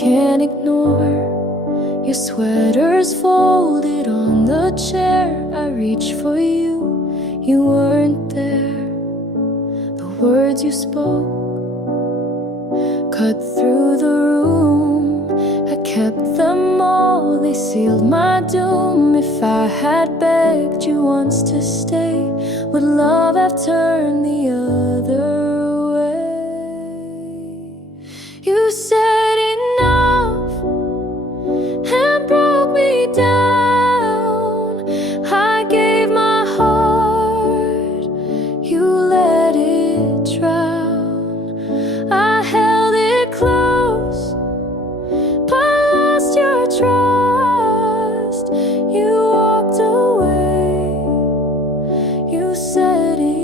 can't ignore. Your sweater's folded on the chair. I reached for you, you weren't there. The words you spoke cut through the room. I kept them all, they sealed my doom. If I had begged you once to stay, would love have turned the other way? You said enough and broke me down. I gave my heart, you let it drown. I held it close, but lost your trust. You walked away, you said enough.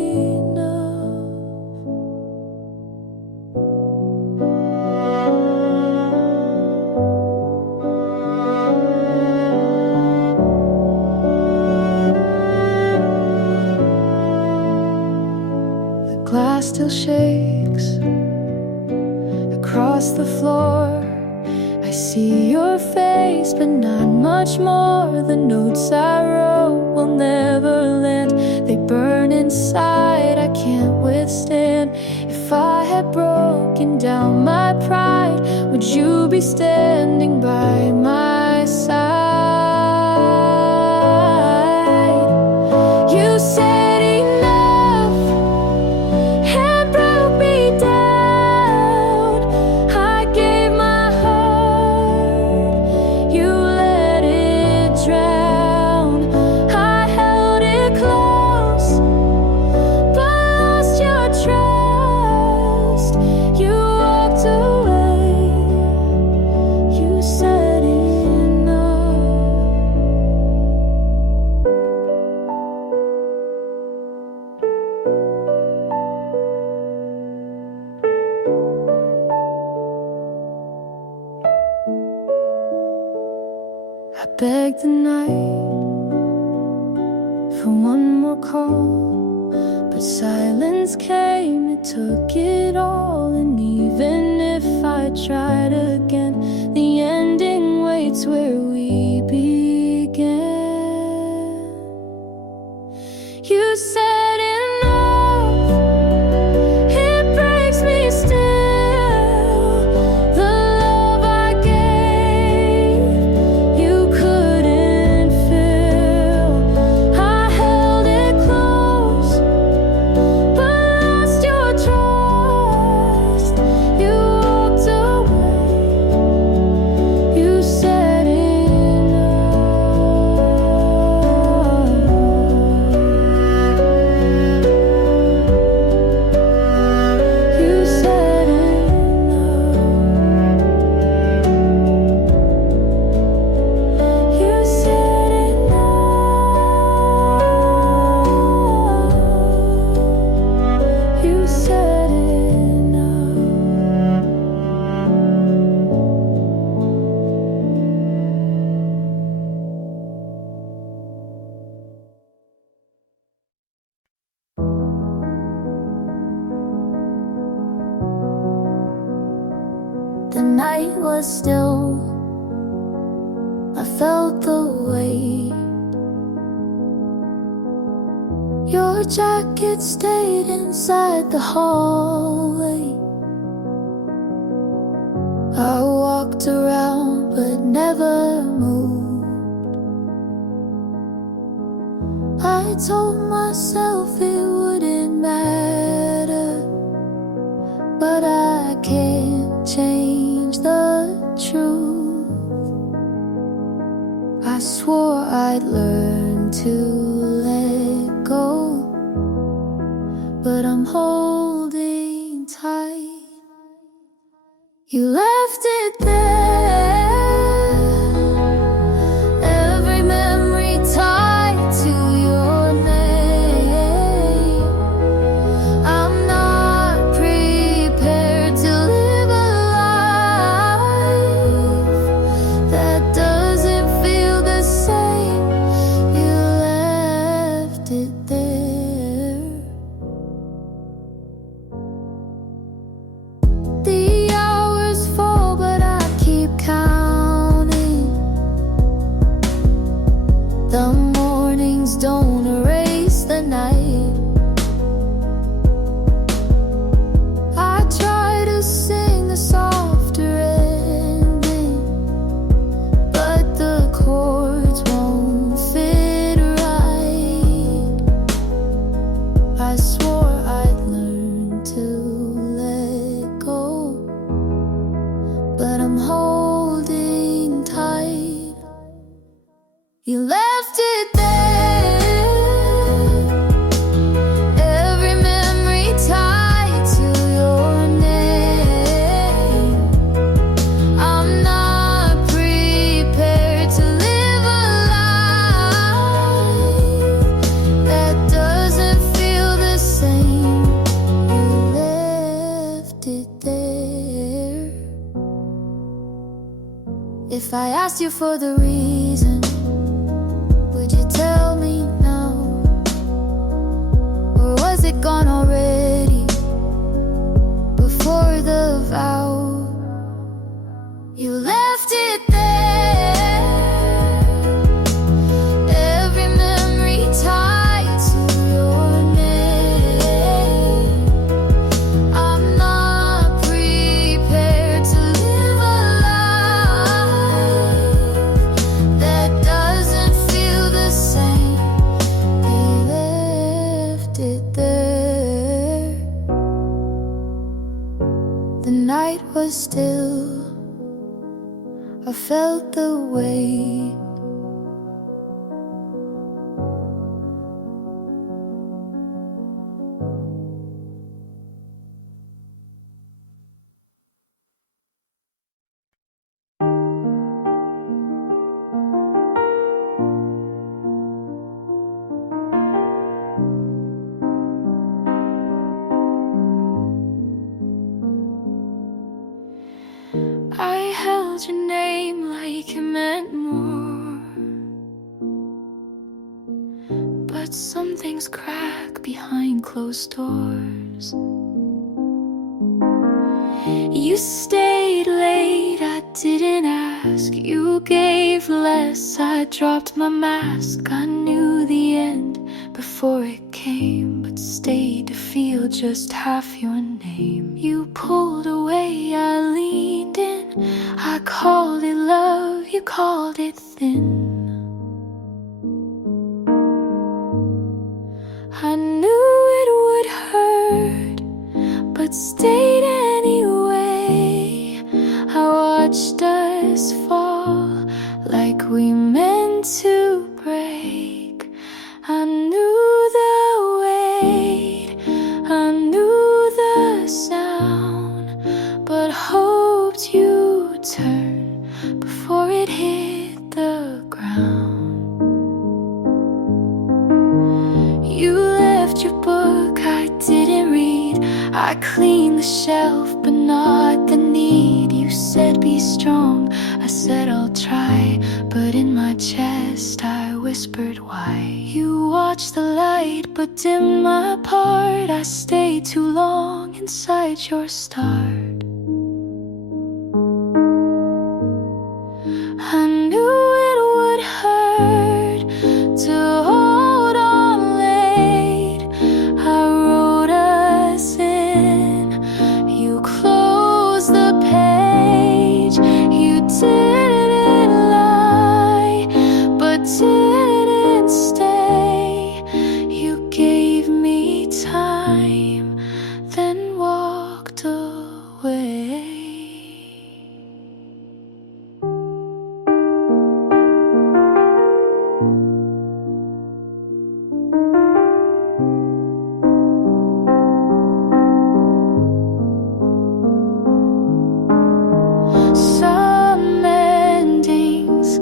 The glass still shakes across the floor. I see your face, but not much more. The notes I wrote will never land. They burn inside, I can't withstand. If I had broken down my pride, would you be standing by my side? You said enough and broke me down. I gave my heart, you let it drown. I held it close, but lost your trust. You walked away, you said enough. I begged the night for one more call, but silence came, it took it all. And even if I tried again, the ending waits where we began. You said enough, it breaks me still. The love I gave, you couldn't fill. I held it close, but lost your trust. You walked away, you said enough. You said enough. You said enough. You said enough. The night was still, I felt the weight. Your jacket stayed inside the hallway. I walked around but never moved. I told myself it wouldn't matter, but I can't change the truth. I swore I'd learn to let go, but I'm holding tight. You left it there, every memory tied to your name. I'm not prepared to live a life that doesn't feel the same. You left it there. The hours fall, but I keep I'm holding tight. You left it there, every memory tied to your name. I'm not prepared to live a life that doesn't feel the same. You left it there. If I asked you for the reason, would you tell me now? Or was it gone already before the vow? You left it there, every memory tied to your name. I'm not prepared to live a life that doesn't feel the same. They left it there. The night was still, I felt the weight. I held your name like it meant more, but some things crack behind closed doors. You stayed late, I didn't ask. You gave less, I dropped my mask. I knew the end before it came, but stayed to feel just half your name. You pulled away, I leaned in. I called it love, you called it thin. I knew it would hurt, but stayed anyway. I watched us fall like we meant to break. I knew the weight, I knew the sound, but hoped you'd turn before it hit the ground. You left your book, I didn't read. I cleaned the shelf, but not the need. You said be strong, I said I'll try, but in my chest I whispered why. You watched the light, but dimmed my part. I stayed too long inside your start. I knew it would hurt to hold on late. I wrote us in, you closed the page. You didn't lie, but didn't stay. You gave me time, then walked away. Some endings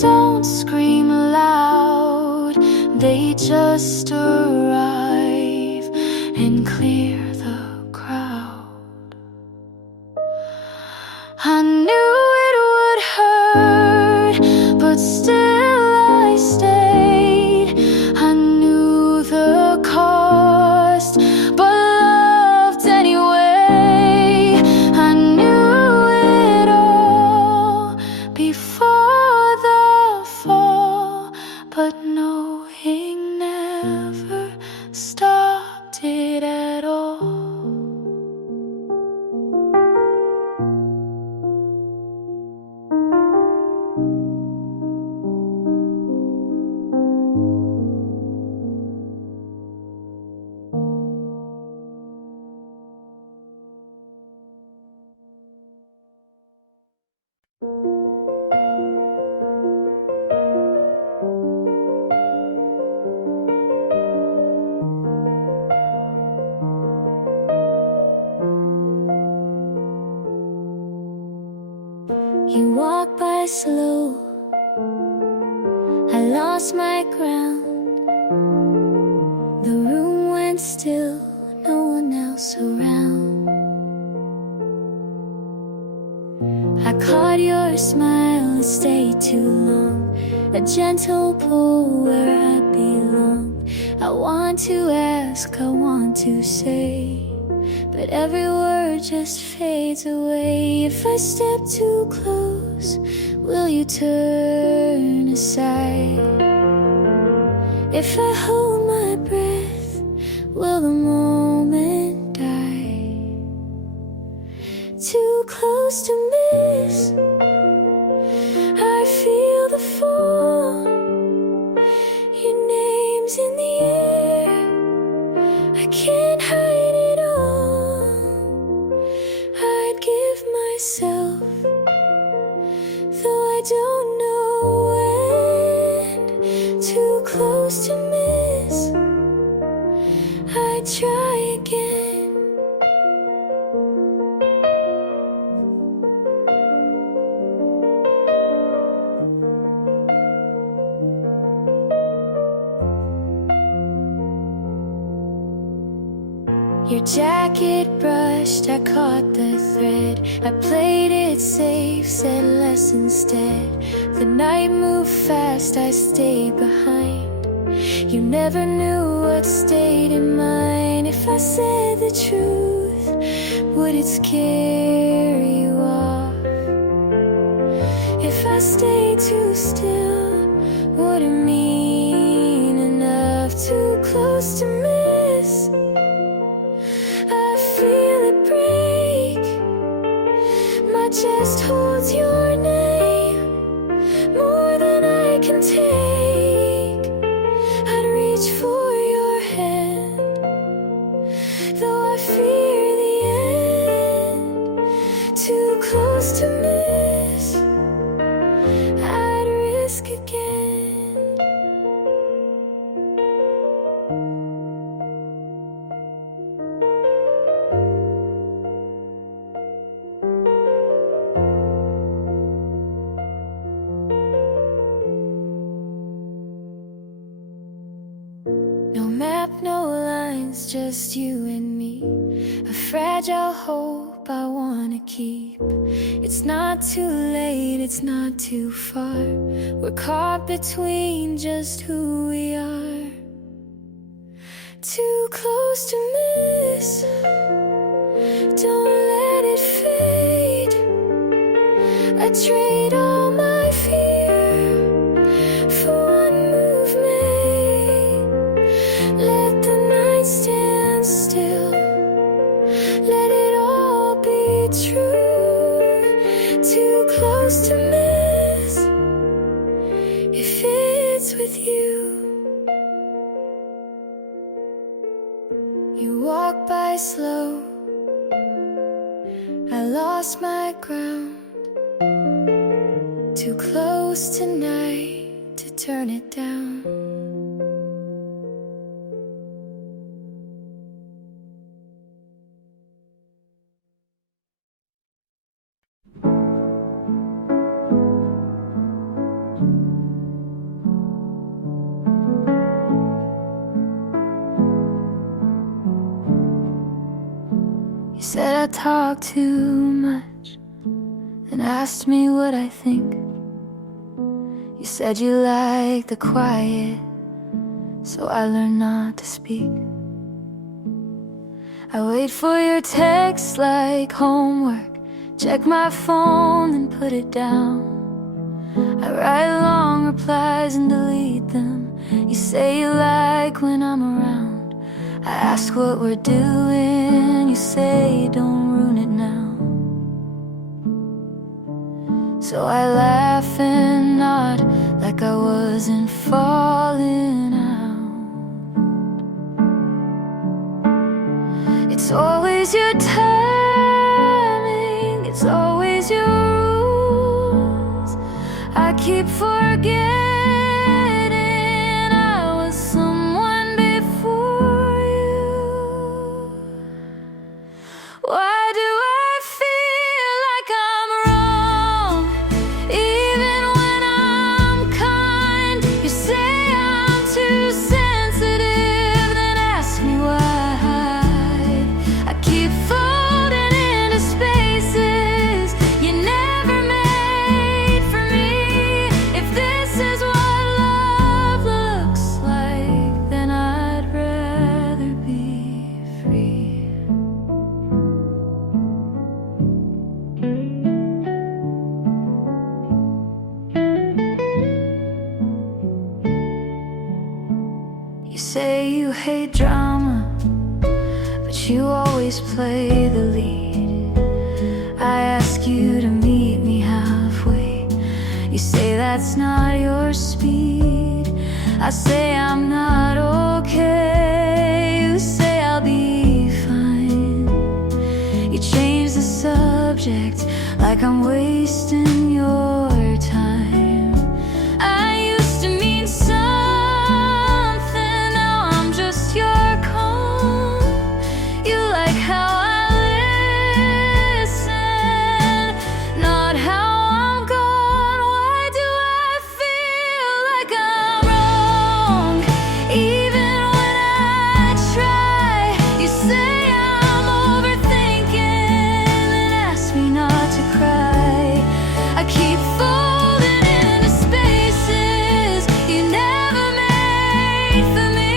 don't scream loud, they just arrive and clear the crowd. I knew it would hurt, but still I stayed. I knew the cost, but loved anyway. I knew it all before the fall, but knowing never stopped it at all. You walk by slow, I lost my ground. The room went still, no one else around. I caught your smile, it stayed too long. A gentle pull where I belong. I want to ask, I want to say, but every word just fades away. If I step too close, will you turn aside? If I hold my breath, will the moment die? Too close to miss, I feel the fall. Your name's in the air, I can't hide it all. I'd give myself, though I don't know when. Too close to miss, I'd try again. Your jacket brushed, I caught the thread. I played it safe, said less instead. The night moved fast, I stayed behind. You never knew what stayed in mine. If I said the truth, would it scare you off? If I stayed too still, would it mean enough? Too close to miss, my chest holds your name more than I can take. I'd reach for your hand, though I fear the end. Too close to miss, I'd risk again. No map, no lines, just you and me. A fragile hope I wanna keep. It's not too late, it's not too far. We're caught between just who we are. Too close to miss, don't let it fade. I trade all my fear for one movement. Let the night stand still, let it all be true. Too close to miss, if it's with you. You walk by slow, I lost my ground. Too close tonight to turn it down. You said I talk too much and asked me what I think. You said you like the quiet, so I learned not to speak. I wait for your texts like homework, check my phone and put it down. I write long replies and delete them. You say you like when I'm around. I ask what we're doing, you say don't ruin it now. So I laugh and nod like I wasn't falling out. It's always your timing, it's always your rules. I keep forgetting I was someone before you. Why do I feel like I'm wrong? hate drama, but you always play the lead. I ask you to meet me halfway. You say that's not your speed. I say I'm not okay. You say I'll be fine. You change the subject like I'm wasting your time. I used to mean something, now I'm just your calm. You like how I listen, not how I'm gone. Why do I feel like I'm wrong? Even when I try, you say I'm overthinking and ask me not to cry. I keep folding into spaces you never made for me.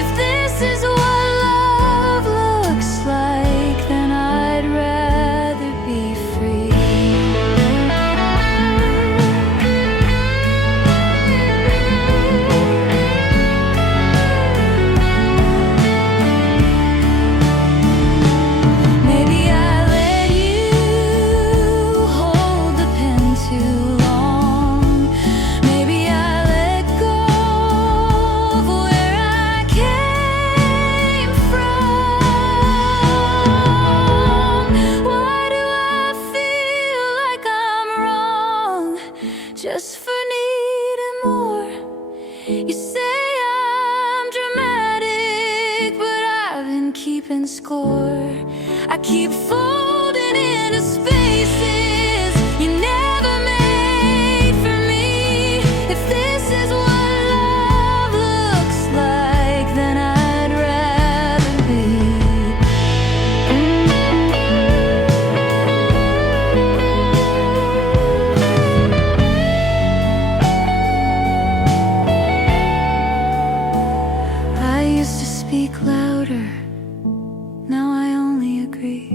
If this is what love looks like, then I'd rather be free. Maybe I let you hold the pen too long. Maybe I let go of where I came from. Why do I feel like I'm wrong just for needing more? You say I'm dramatic, but I've been keeping score. I keep folding into spaces you never made for me. If this is what love looks like, then I'd rather be. I used to speak louder, now I only agree.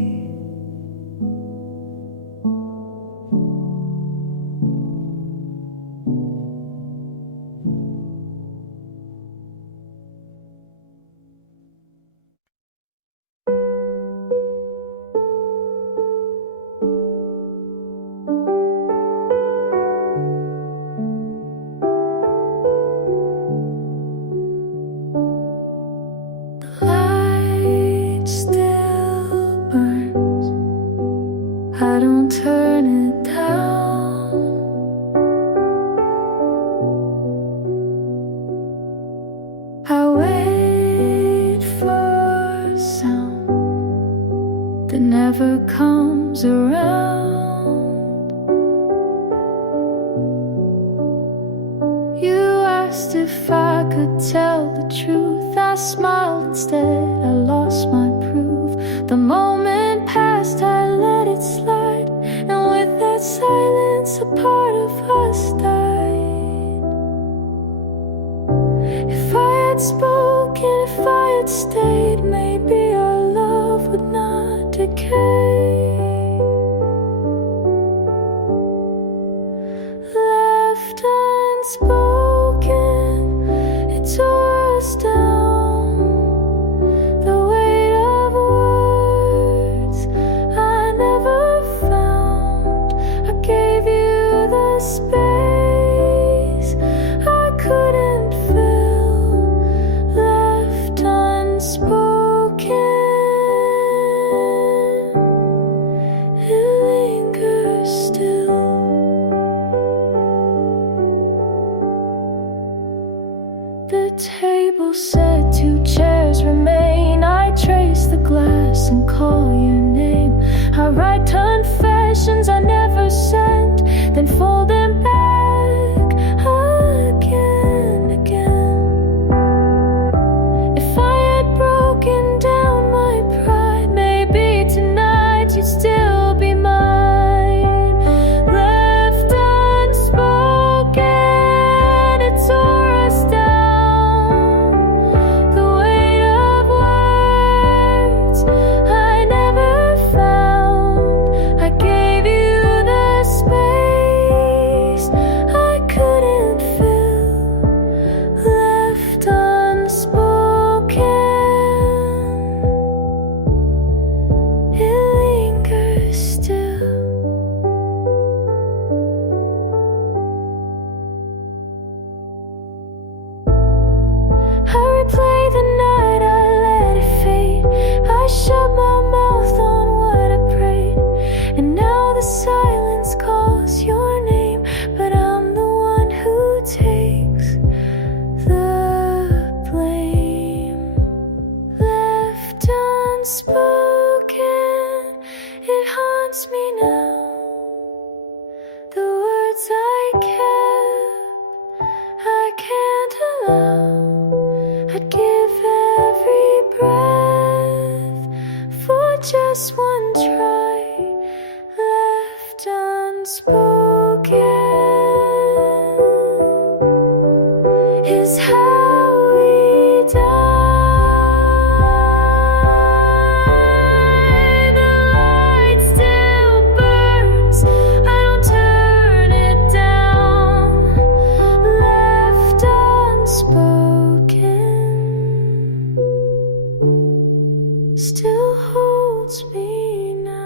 Light still burns, I don't turn it down. I wait for sound that never comes around. You asked if I could tell the truth. I smiled instead, I lost my proof. The moment passed, I let it slide, and with that silence, a part of us died. If I had spoken, if I had stayed, maybe our love would not decay. Left unspoken, it tore us down. The weight of words I never found. I gave you the space I couldn't fill. Left unspoken. always calls your name, but I'm the one who takes the blame. Left unspoken, it haunts me now. The words I kept, I can't allow. I'd give every breath for just one try. Left unspoken is how we die. The light still burns, I don't turn it down. Left unspoken still holds me now.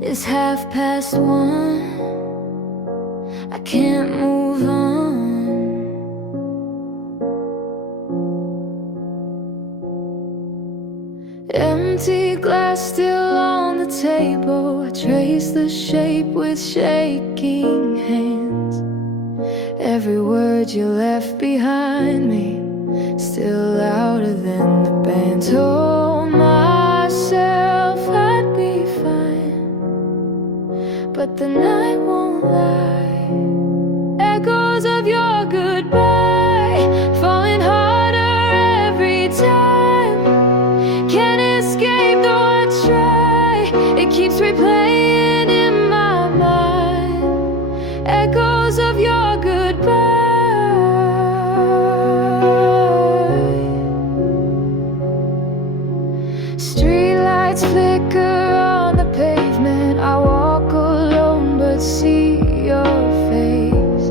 It's 1:30. I can't move on. Empty glass still on the table. I trace the shape with shaking hands. Every word you left behind me, still louder than the band. Told myself I'd be fine, but the night won't lie. Echoes of your goodbye falling harder every time. Can't escape though I try. It keeps replaying in my mind. Echoes of your goodbye. Streetlights flicker on the pavement. I walk alone but see your face.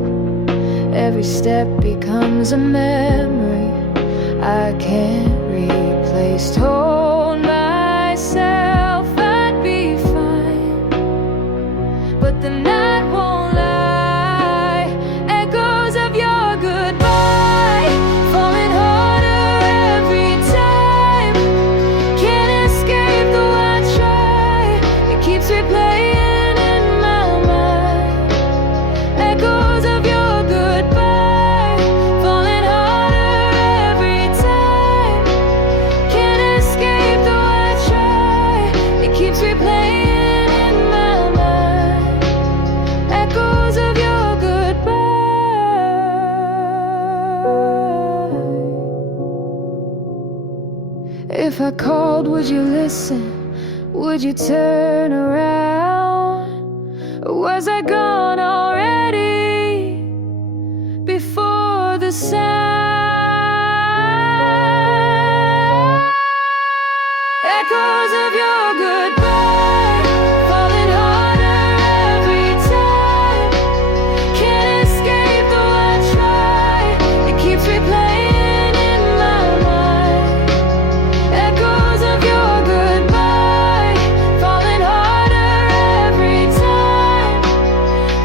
Every step becomes a memory I can't replace. Told myself I'd be fine, but the night won't lie. Echoes of your goodbye falling harder every time. Can't escape though I try. It keeps replaying in my mind. Echoes of your goodbye falling harder every time. Can't escape though I try. It keeps replaying in my mind. Echoes of your goodbye. If I called, would you listen? Would you turn around? Or was I gone already before the sound? Echoes of your goodbye falling harder every time. Can't escape though I try. It keeps replaying in my mind. Echoes of your goodbye falling harder every time.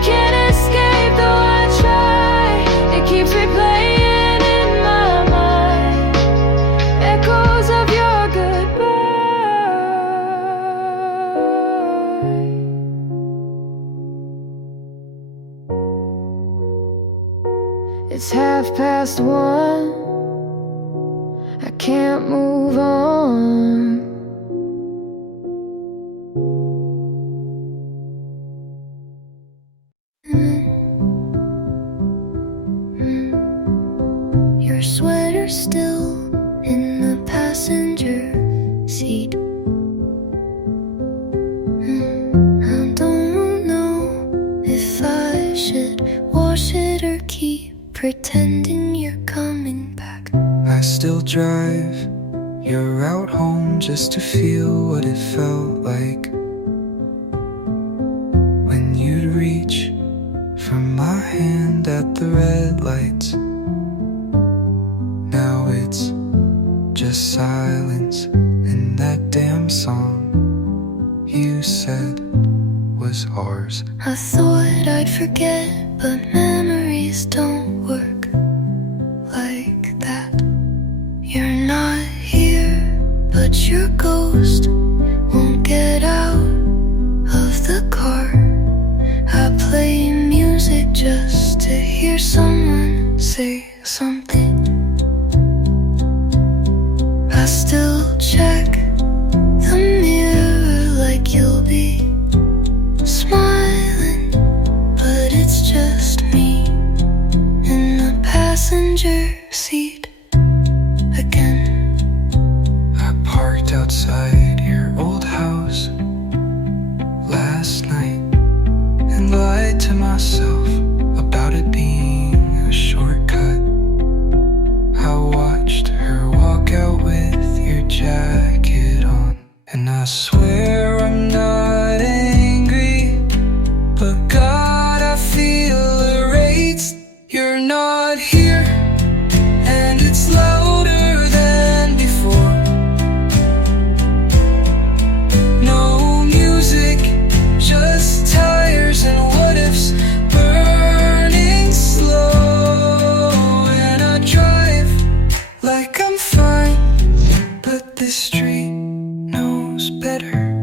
Can't escape though I try. It keeps replaying in my mind. Echoes of your goodbye. It's 1:30. I can't move on. Your sweater still in the passenger seat. I don't know if I should wash it or keep pretending you're coming back. I still drive your route home just to feel what it felt like when you'd reach for my hand at the red lights. Now it's just silence and that damn song you said was ours. I thought I'd forget, but memories don't work say something. I still check the mirror like you'll be smiling, but it's just me in the passenger seat again. I parked outside your old house last night and lied to myself about it being a shortcut. I watched her walk out with your jacket on, and I swear I'm not angry, but God, I feel erased. You're not here, and it's louder than before. No music, just tires and what ifs burning slow. And I drive like I'm fine, but this street knows better.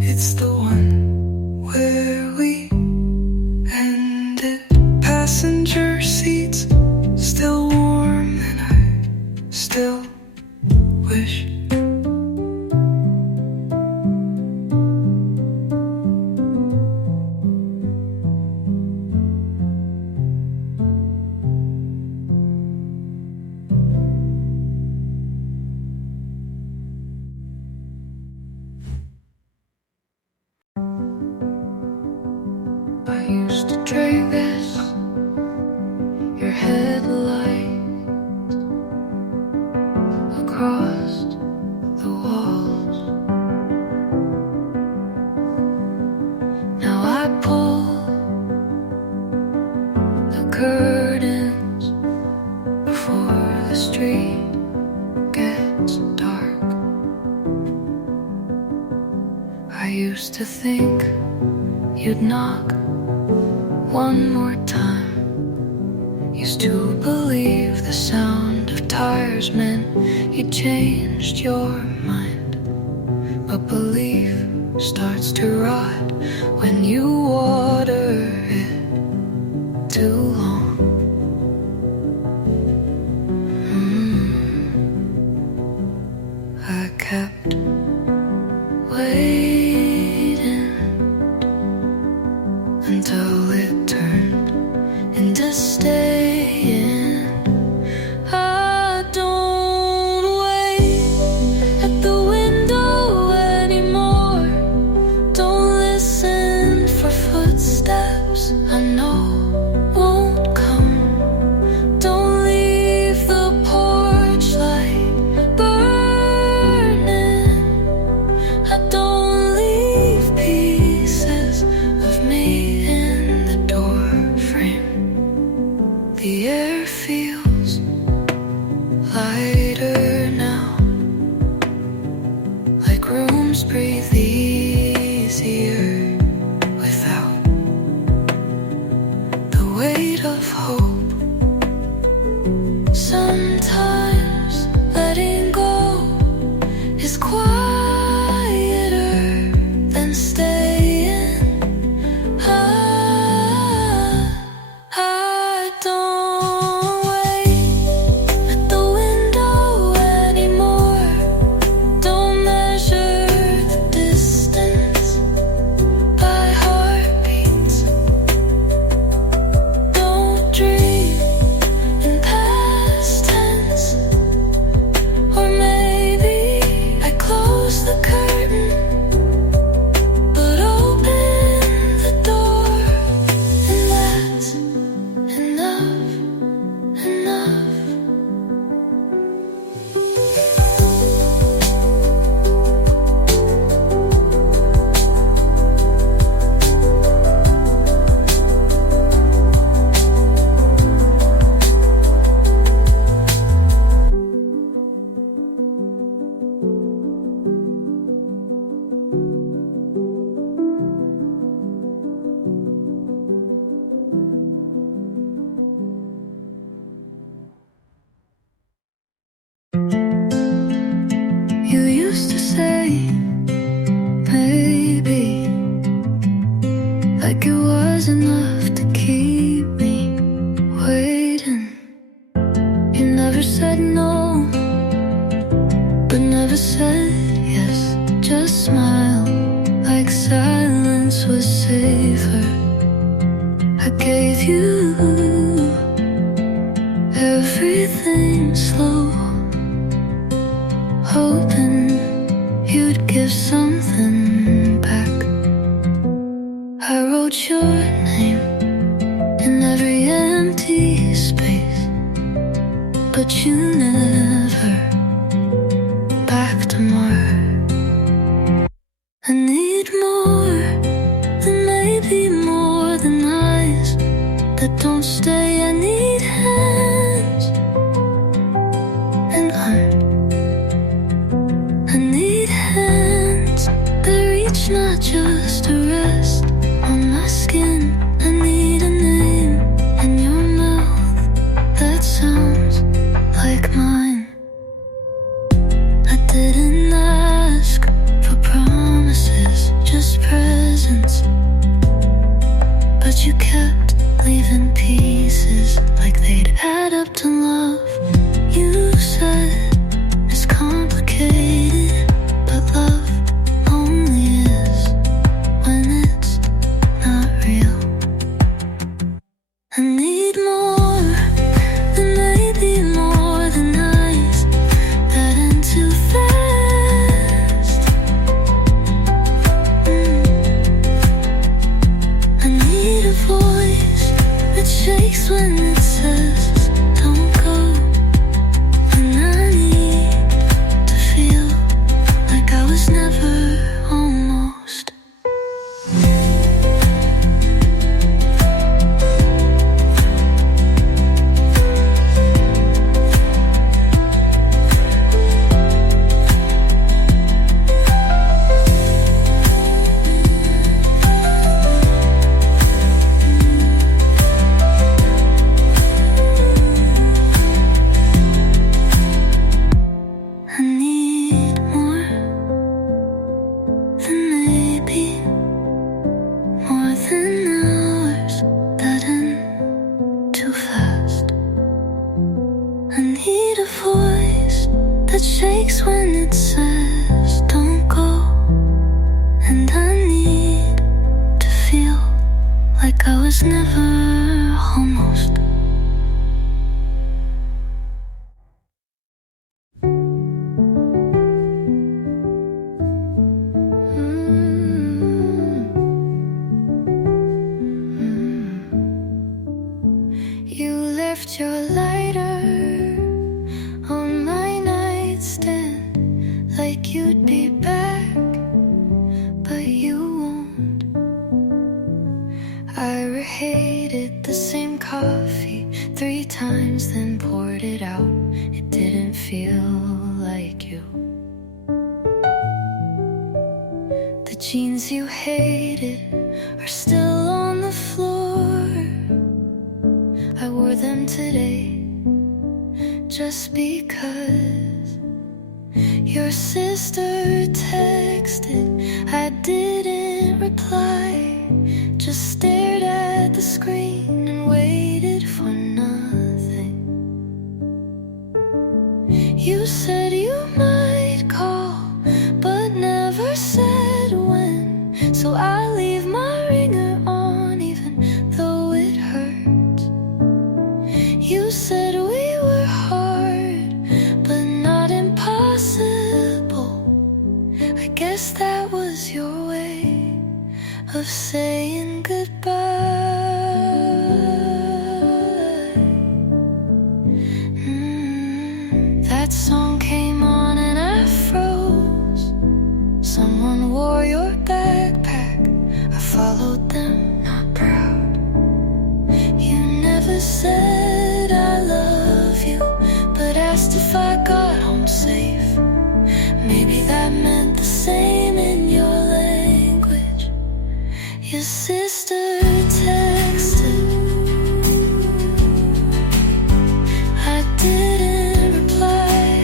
It's the one where we ended. Passenger seats still warm, and I still wish. I used to trace your headlights across the walls. Now I pull the curtains before the street gets dark. I used to think you'd knock one more time. Used to believe the sound of tires meant you changed your mind. But belief starts to rot when you water it too long. I kept waiting until it turned into staying. I don't wait at the window anymore. Don't listen for footsteps I know won't come. Don't leave the porch light burning. I don't leave pieces of me in the door frame. The air feels lighter now, like rooms breathe easier without the weight of hope. Sometimes letting go is quieter than staying. I don't wait at the window anymore. Don't measure the never said no, but never said yes. Just smile like silence was safer. I gave you everything slow, hoping you'd give something back. I wrote your name in every empty space, but you never backed mark. I need more than maybe more than eyes that don't stay. I need hands and heart. I need hands that reach, not just to rest on my skin. I need a name in your mouth that sounds like mine. I didn't ask for promises, just presents, but you kept leaving pieces like they'd add up to love. You said it's complicated, but love only is when it's not real. I need more than maybe more than eyes that end too fast. I need a voice that shakes when it says don't go, and I need to feel like I was never almost. I need more than maybe more than hours that end too fast. I need a voice that shakes when it says don't go, and I need to feel like I was never almost. You left your lighter on my nightstand, like you'd be back, but you won't. I reheated the same coffee 3 times, then poured it out. It didn't feel like you. The jeans you hated are still on the floor. I wore them today just because your sister texted. I didn't reply, just stared at the screen and waited for nothing. You said you might call, but never said when, so I leave my ringer on even though it hurts. You said we were hard, but not impossible. I guess that was your way of saying goodbye. That song came on and I froze. Someone wore your backpack. I followed them, not proud. You never said I love you, but asked if I got home safe. Maybe that meant the same in your language. Your sister texted. I didn't reply,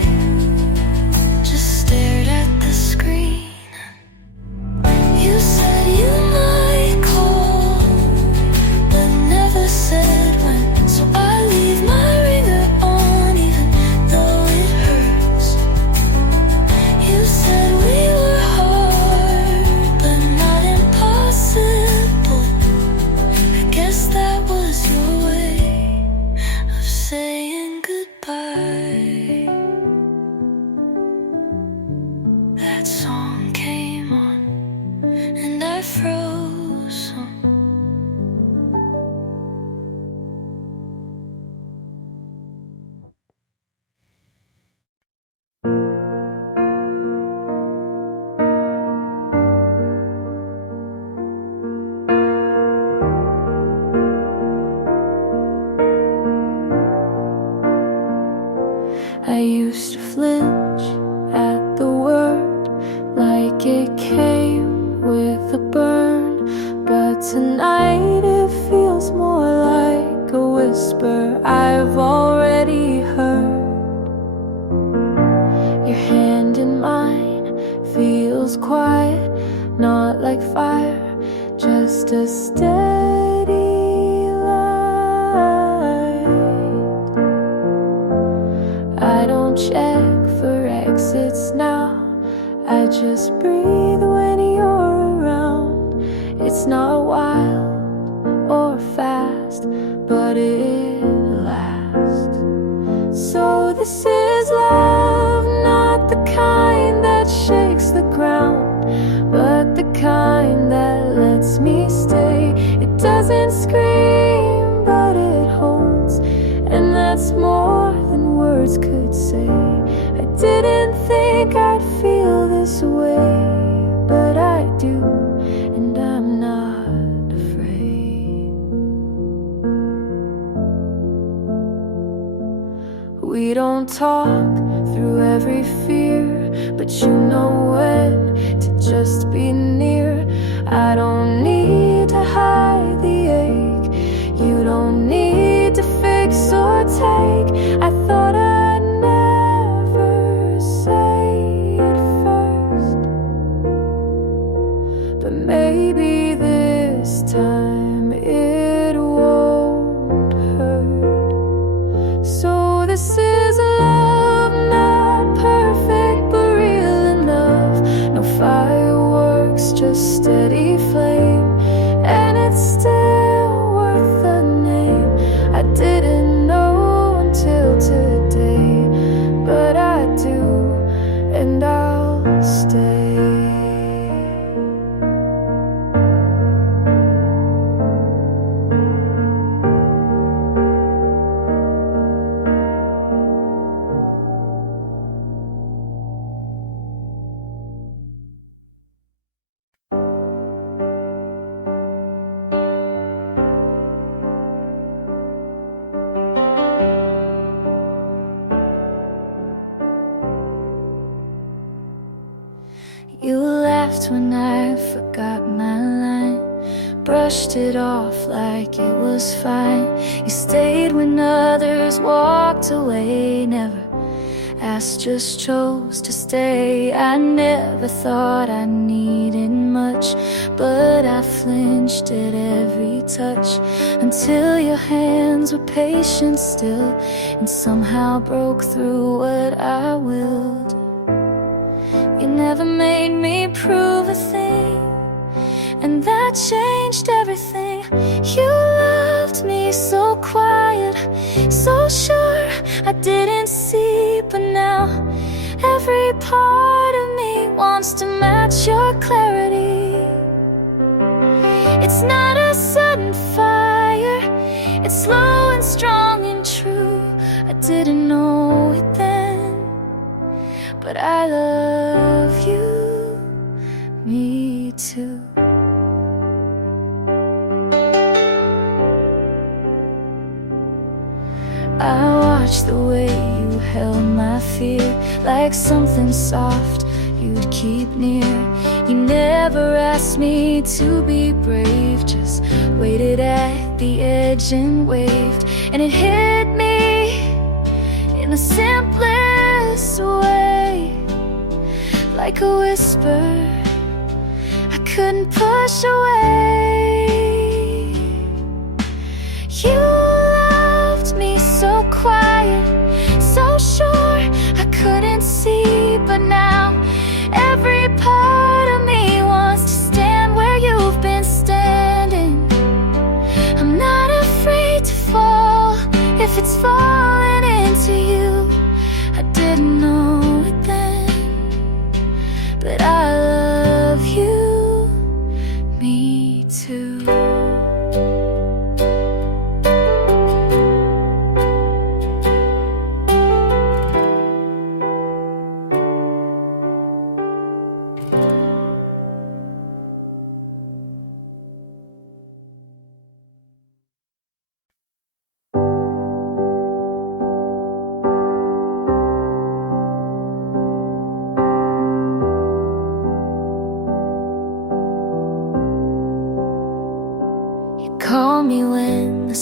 I used to flinch at the word like it came with a burn, but tonight it feels more like a whisper I've already heard. Your hand in mine feels quiet, not like fire, just a steady light. I don't check for exits now, I just breathe when you're around. It's not wild or fast, but it lasts. So this is love, not the kind that shakes the ground, but the kind that lets me stay. It doesn't scream, but it holds, and that's more than words could say. I didn't think I'd feel this way, but I do, and I'm not afraid. We don't talk through every fear, but you know when to just be near. I don't need to hide the ache, you don't need to fix or take. I thought I'd never say it first, but maybe this time it won't hurt. So this is love, not perfect but real enough. No fireworks, just steady flame, and it's still worth the name. I didn't know until today, but I do, and I'll stay. You laughed when I forgot my line, brushed it off like it was fine. You stayed when others walked away, never asked, just chose to stay. I never thought I needed much, but I flinched at every touch, until your hands were patient still, and somehow broke through what I willed. You never made me prove a thing, and that changed everything. You loved me so quiet, so sure I didn't see, but now every part of me wants to match your clarity. It's not a sudden fire, it's slow and strong and true. I didn't know it then, but I love you, me too. I watched the way you held my fear, like something soft you'd keep near. You never asked me to be brave, just waited at the edge and waved. And it hit me in the simplest way, like a whisper I couldn't push away. You loved me so quiet, so sure I couldn't see, but now every part of me wants to stand where you've been standing. I'm not afraid to fall if it's falling into you. I didn't know it then, but I love you, me too.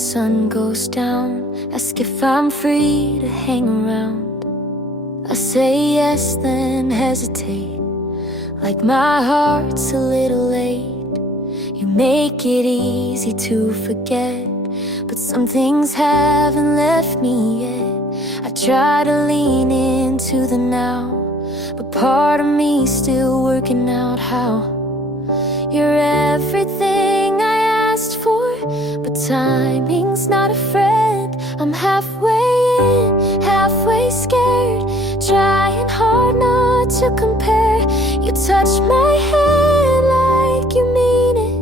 sun goes down, ask if I'm free to hang around. I say yes, then hesitate, like my heart's a little late. You make it easy to forget, but some things haven't left me yet. I try to lean into the now, but part of me's still working out how. You're everything I asked for, but timing's not a friend. I'm halfway in, halfway scared, trying hard not to compare. You touch my hand like you mean it,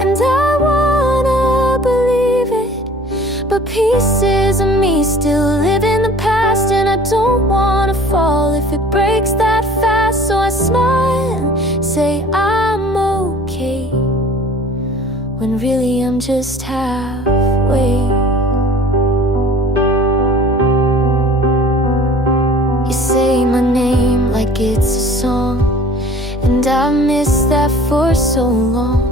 and I wanna believe it, but pieces of me still live in the past, and I don't wanna fall if it breaks that fast. So I smile and say I'm okay, when really I'm just halfway. You say my name like it's a song, and I've missed that for so long.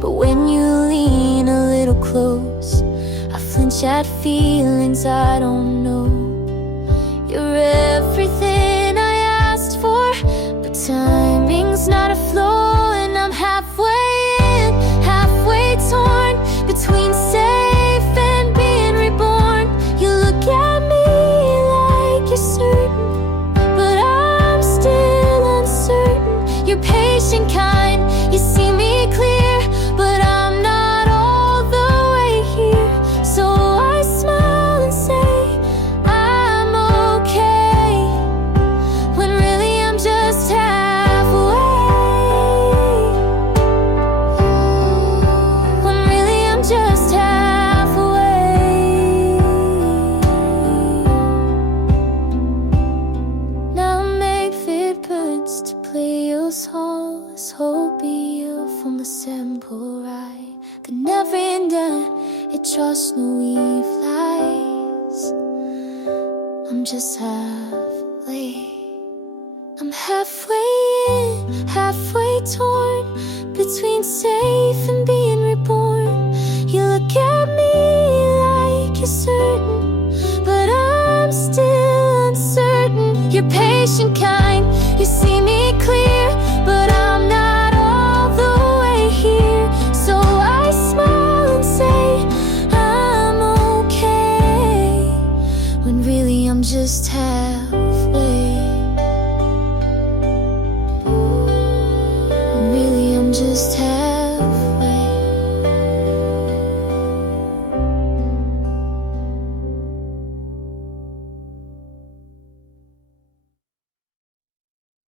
But when you lean a little close, I flinch at feelings I don't know. You're everything I asked for, but timing's not a flow, and I'm halfway in, halfway torn between safe and being reborn. You look at me like you're certain, but I'm still uncertain. You're patient, kind, you see me clear, but I'm not all the way here. So I smile and say I'm okay, when really I'm just halfway. When really I'm just halfway. Now make fit birds to play your song. Let's hope you from the simple right. Could never end done, it trust no eve lies. I'm just halfway. I'm halfway in, halfway torn between safe and being reborn. You look at me like you're certain, but I'm still uncertain. You're patient, kind, you see me clear, but I'm not all the way here. So I smile and say I'm okay, when really I'm just halfway.